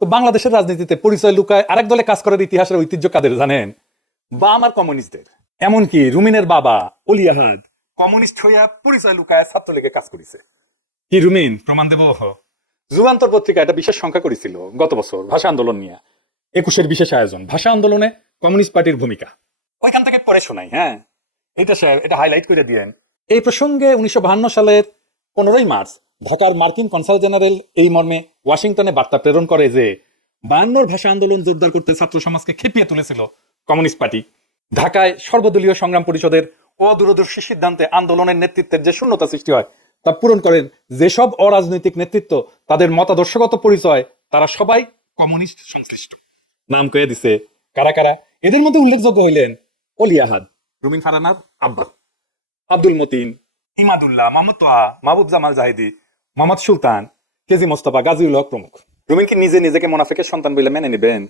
তো বাংলাদেশের রাজনীতিতে পরিচয় লুকায় আরেক দলে কাজ করার ইতিহাসের ঐতিহ্য কাদের জানেন? বা আমার কমিউনিস্টদের। এমনকি রুমিনের বাবা অলিয়াহাদ কমিউনিস্ট হইয়া পরিচয় লুকায় ছাত্রলীগে কাজ করেছে। কি রুমিন? প্রমাণ দেব? যুগান্তর পত্রিকা একটা বিশেষ সংখ্যা করেছিল গত বছর, ভাষা আন্দোলন নিয়ে। একুশের বিশেষ আয়োজন, ভাষা আন্দোলনে কমিউনিস্ট পার্টির ভূমিকা। ওইখান থেকে পরে শোনাই হ্যাঁ? এটা স্যার এটা হাইলাইট করে দিয়েন। এই প্রসঙ্গে উনিশশো সালের পনেরোই মার্চ ঢাকার মার্কিন কনসাল জেনারেল এই মর্মে ওয়াশিংটনে বার্তা প্রেরণ করে যে, বায়ান্নর ভাষা আন্দোলন জোরদার করতে ছাত্র সমাজকে খেপিয়ে তুলেছিল কমিউনিস্ট পার্টি। ঢাকায় সর্বদলীয় সংগ্রাম পরিষদের অদূরদর্শী সিদ্ধান্তে আন্দোলনের নেতৃত্বের যে শূন্যতা সৃষ্টি হয়, তা পূরণ করেন যেসব অরাজনৈতিক নেতৃত্ব, তাদের মতাদর্শগত পরিচয়, তারা সবাই কমিউনিস্ট সংশ্লিষ্ট। নাম কয়ে দিছে, কারা কারা? এদের মধ্যে উল্লেখযোগ্য হইলেন অলি আহাদ, রুমিন ফারানার আব্বা আব্দুল মতিন ইমাদুল্লাহ মাহমুদ মাহবুব জামাল জাহিদি মোহাম্মদ সুলতান কেজি মোস্তফা, গাজীউল হক প্রমুখ। রুমিন কি নিজে নিজেকে মোনাফেকের সন্তান বলে মেনে নেবেন?